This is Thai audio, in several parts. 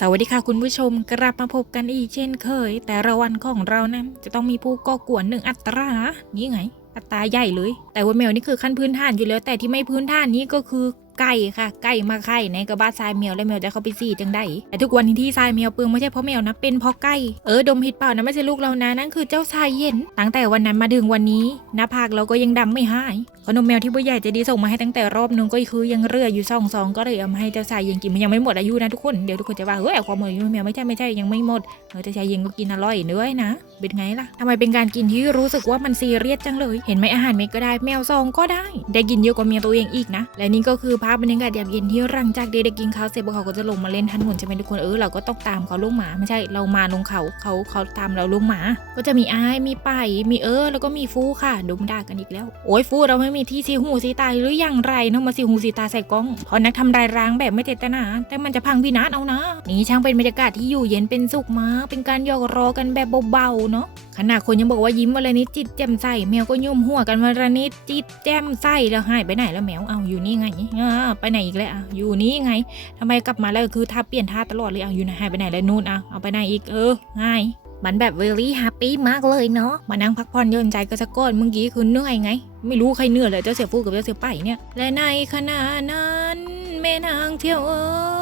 สวัสดีค่ะคุณผู้ชมกลับมาพบกันอีกเช่นเคย แต่ละวันของเรานั้นจะต้องมีผู้ก่อกวนหนึ่งอัตรา นี่ไง อัตราใหญ่เลย แต่ว่าแมวนี่คือขั้นพื้นฐานอยู่แล้ว แต่ที่ไม่พื้นฐานนี้ก็คือ ไก่ค่ะ ไก่มาไข่ในกระบะทรายแมวแล้วแมวจะเข้าไปซี่จังได้แต่ทุกวันนี้ที่ทรายแมวเปลืองไม่ใช่เพราะแมวนะเป็นเพราะไก่เออดมพิษเปล่านะไม่ใช่ลูกเรานะนั่นคือเจ้าทรายเย็น ตั้งแต่วันนั้นมาถึงวันนี้หน้าผากเราก็ยังดำไม่หายขนมแมวที่ผู้ใหญ่จะดีส่งมาให้ตั้งแต่รอบนึงก็คือยังเรืออยู่ซองซองก็เลยเอามาให้เจ้าทรายเย็นกินมันยังไม่หมดอายุนะทุกคนเดี๋ยวทุกคนจะว่าเฮ้ยเอความเหมือนแมวไม่ใช่ไม่ใช่ยังไม่หมดเออเจ้าชายเย็นก็กินอร่อยด้วยนะเป็นไงล่ะทำไมเป็นการกินที่รู้สึกว่ามันซีเรียสจังเลย เห็นไหมอาหารเม็ดก็ได้แมวซองก็ได้ ได้กินเยอะกว่าเมียตัวเองอีกนะ และนี่ก็คือภาพบรรยากาศยามเย็นที่หลังจากเด็กๆกินข้าวเสร็จพวกเขาก็จะลงมาเล่นทันหมุนใช่ไหมทุกคนเออเราก็ต้องตามเขาลงหมาไม่ใช่เรามาลงเขาเขาเขาตามเราลงหมา ก็จะมีไอ้มีไปมีเออ แล้วก็มีฟูค่ะดมด่ากันอีกแล้ว โอ้ยฟูเราไม่มีที่ซีหูซีตาหรืออย่างไรเนาะมาซีหูซีตาใส่กล้องพราะนักทำลายร้างแบบไม่เจตนา แต่มันจะพังพินาศเอานะนี่ช่างเป็นบรรยากาศที่อยู่เย็นเป็นสุขมากเป็นการหยอกล้อกันแบบเบาๆเนาะ ขนาดคนยังบอกว่ายิ้มวันละนิดจิตแจ่มใสแมวก็ยุ่มหัวกันวันละนิดจิตแจ่มใสแล้วหายไปไหนแล้วแมวเอาอยู่นี่ไงอไปไหนอีกแล้วอยู่นี่ไงทำไมกลับมาแล้วคือท่าเปลี่ยนท่าตลอดเลยเอาอยู่ไหนหายไปไหนแล้วนู่นอะเอาไปไหนอีกเออง่ายมันแบบ very happy มากเลยเนาะมานั่งพักผ่อนย่อนใจก็สกก้อนเมื่อกี้คือเหนื่อยไง ไม่รู้ใครเหนื่อยเลยเจ้าเสียฟูกับเจ้าเสียไปเนี่ย และในขณะนั้นแม่นางเที่ยวเออ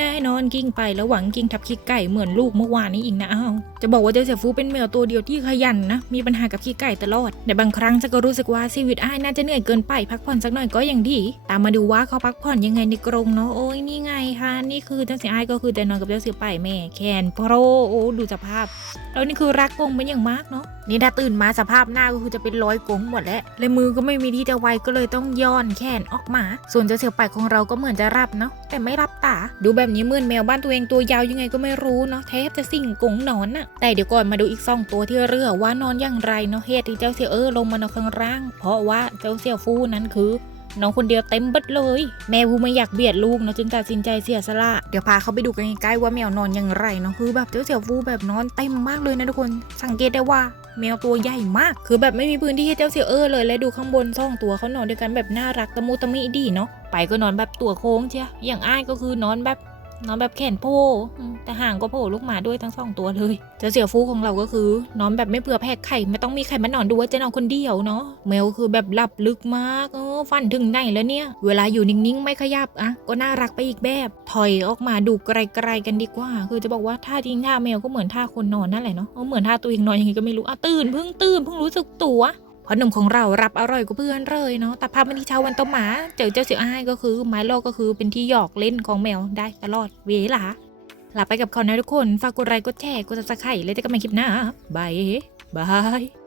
ได้นอนกิ้งไปแล้วหวังกิ้งทับขี้ไก่เหมือนลูกเมื่อวานนี้อีกนะอ้าวจะบอกว่าเจ้าเสียฟูเป็นแมวตัวเดียวที่ขยันนะ มีปัญหากับขี้ไก่ตลอด แต่บางครั้งจะก็รู้สึกว่าชีวิตอ้ายน่าจะเหนื่อยเกินไปพักผ่อนสักหน่อยก็ยังดี ตามมาดูว่าเขาพักผ่อนยังไงในกรงเนาะโอ้ยนี่ไงคะนี่คือเจ้าเสียอ้ายก็คือจะนอนกับเจ้าเสียไปแม่แขนโปรโอ้ดูสภาพแล้วนี่คือรักกรงเป็นอย่างมากเนาะนี่ถ้าตื่นมาสภาพหน้าก็คือจะเป็นรอยกงหมดแล้วและมือก็ไม่มีที่จะไวก็เลยต้องย้อนแขนออกมา ส่วนเจ้าเสียไปของเราก็เหมือนจะรับเนาะแต่ไม่รับตา ดูแบบนี้เหมือนแมวบ้านตัวเองตัวยาวยังไงก็ไม่รู้เนาะแทบจะสิ่งกงนอนน่ะแต่เดี๋ยวก่อนมาดูอีกสองตัวที่เรือว่านอนอย่างไรเนาะเหตุที่เจ้าเสียเออลงมานอนข้างล่าง เพราะว่าเจ้าเสียฟูนั้นคือ น้องคนเดียวเต็มเบัดเลย แม่วูไม่อยากเบียดลูกเนาะจึงตัดสินใจเสียสละเดี๋ยวพาเขาไปดูกันใกล้ๆว่าแมวนอนอย่างไรเนาะคือแบบเจ้าเสี่ยวฟูแบบนอนเต็มมากเลยนะทุกคน สังเกตได้ว่าแมวตัวใหญ่มาก คือแบบไม่มีพื้นที่ให้เจ้าเสี่ยวเออเลยและดูข้างบนซ่องตัวเขานอนด้วยกันแบบน่ารักตะมูตะมิดีเนาะไปก็นอนแบบตัวโค้งเชียอย่างอ้ายก็คือนอนแบบ นอนแบบแขนโผล่แต่ห่างก็โผล่ลูกหมาด้วยทั้งสองตัวเลยเจ้าเสี่ยวฟูของเราก็คือนอนแบบไม่เผื่อแพกไข่ไม่ต้องมีใครมานอนด้วยจะนอนคนเดียวเนาะแมวคือแบบหลับลึกมากเออฟันถึงไหนแล้วเนี่ย เวลาอยู่นิ่งๆ ไม่ขยับอะก็น่ารักไปอีกแบบ ถอยออกมาดูไกลๆกันดีกว่า คือจะบอกว่าท่าจริงท่าแมวก็เหมือนท่าคนนอนนั่นแหละเนาะเหมือนท่าตัวเองนอนยังไงก็ไม่รู้อะตื่นเพิ่งตื่นเพิ่งรู้สึกตัว พราะหนุ่มของเรารับอร่อยกว่าเพื่อนเลยเนาะแต่ภาพมันที่เช้าวันต่อมา เจอเจ้าเสี่ยวอ้ายก็คือไม้โลกก็คือเป็นที่หยอกเล่นของแมวได้ตลอดเวลาลาไปกับเขานะทุกคน ฝากกดไลค์กดแชร์กดซับสไครต์เลยจะกันใหม่คลิปหน้าบายบาย